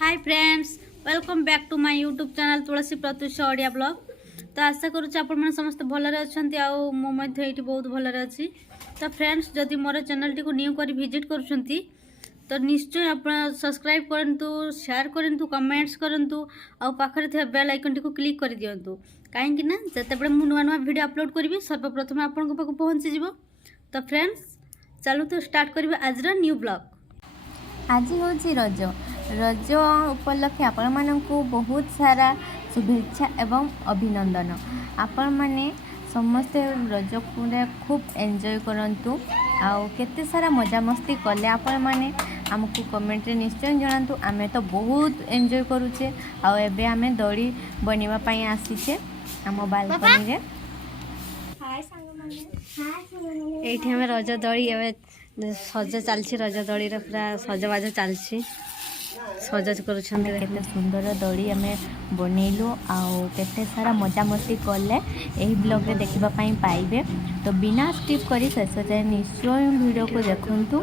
Hi friends, welcome back to my YouTube channel Tulsi Pratyush Odia blog. तो आशा करुच्ची आपण समस्त भलरे अच्छे आउ मुझे बहुत भलरे अच्छी। तो फ्रेंड्स जदि मोर चैनल टी न्यू कर विजिट करुँच तो निश्चय आप सब्सक्राइब करूँ, शेयर करूँ, कमेंट्स करूँ और पाखे थे बेल आइकन टी क्लिक कर दिंतु कहीं जिते मुझे नुआ नुआ वीडियो अपलोड करी सर्वप्रथम आपण पाक पहुँची। तो फ्रेंड्स चलो तो स्टार्ट करेंगे आज न्यू ब्लॉग। आज हूँ रज रज उपलक्षे आपण मानू बहुत सारा शुभेच्छा एवं अभिनंदन। आपण मैंने समस्ते रज को खूब एंजॉय करंतु आउ केते सारा मजा मस्ती कले आपण मैंने आमको कमेंट रे निश्चय जनातु। आमे तो बहुत एंजॉय करूचे आउ एबे आमे दड़ी बनिबा पई आसीचे आम बालकनी रे। हाय सांग माने एठी हमें रज दड़ी एवं सज चलछि रज दड़ी रे पूरा सजबाज चलछि सज कर केते सुंदर दड़ी आमे बनैलु आउ केते सारा मजा मस्ती कले एही ब्लॉग रे देखिबा पई पाइबे। तो बिना स्किप करी शेष जाए निश्चय वीडियो को देखंतु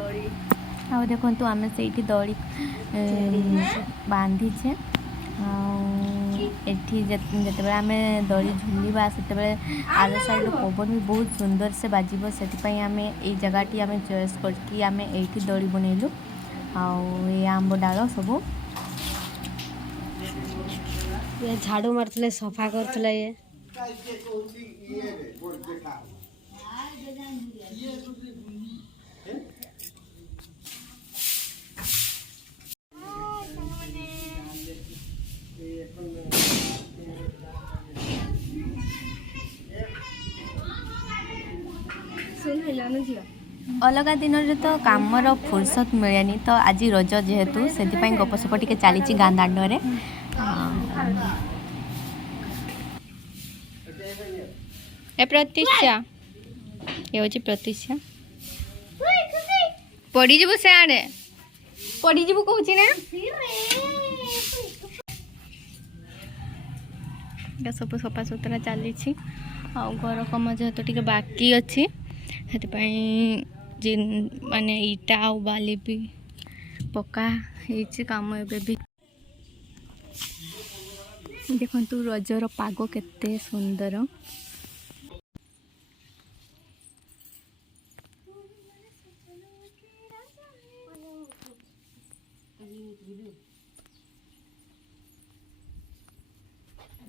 आउ देखंतु आमे सेठी दड़ी बांधीछे एठी जेते आमे दड़ी झुलिबा सेते आर साइड पवन भी बहुत सुंदर से बाजिबो सेति आमे ए जगहटी आमे चॉइस करके आमे एठी दड़ी बनैलु आउ ए आंब डाल सब ये झाड़ू मारते सफा करते ये अलग दिन रे तो कामर फुर्सत मिलेनी। तो आज रज जेहेतु से गपसप टे चली गाँ दांडे ए प्रतीक्षा ये हूँ प्रतीक्षा पड़ीजु से आड़े पड़ीजु कहूँ ना सब सफा सुतरा चली घर कम जेहेतु टे बाकी अच्छी से माने इटा आ बाली भी पका काम एबे भी देखंतु रजर पाग केते सुंदर।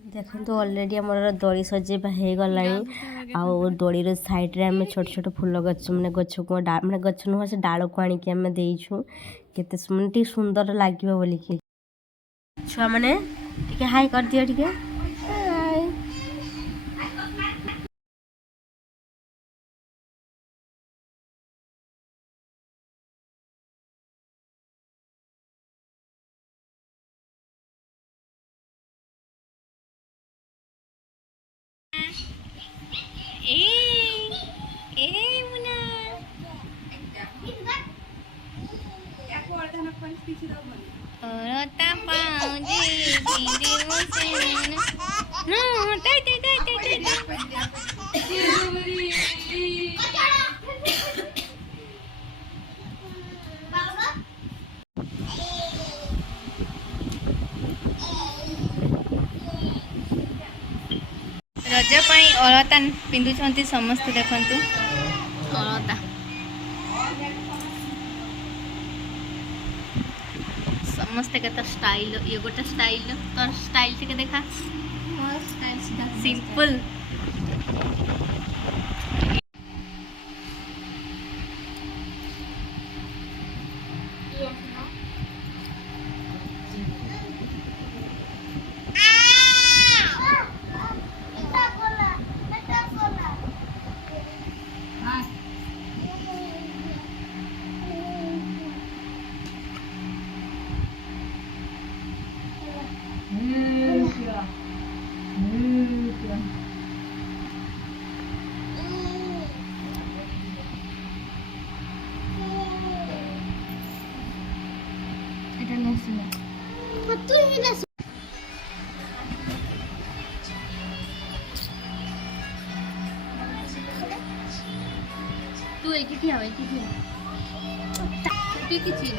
देखो ऑलरेडी आम दड़ी सजेबा हो गला आउ दड़ी साइड रे आम छोट छोट फूल गछ मैंने गछ को मैंने गछ नुह से डाल को आणिक आम देचु केते टी सुंदर लगे बोलिकी छुआ मैंने टिके हाई कर दियो टिके रज पाई अलता पिंधुंट समस्त देखंतु अलता समस्ते केता स्टाइल ये गोटे स्टाइल तोर स्टाइल टिके देखा सिंपल तू एक ठिया किसी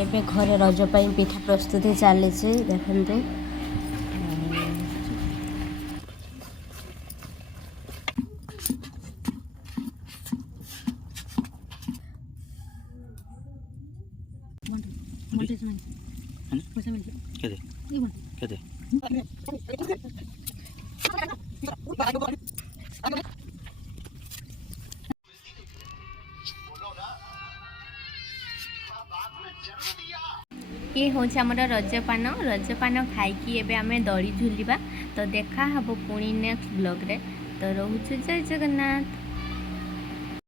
ଏବେ ଘରେ ରଜ ପାଇଁ ପିଠା ପ୍ରସ୍ତୁତି ଚାଲିଛି ଦେଖନ୍ତୁ। ये हूँ आमर रजपान खाई एबे आमे दड़ी झुलिबा। तो देखा हब पुणी नेक्स्ट ब्लॉग रे। तो रोचु जय जगन्नाथ।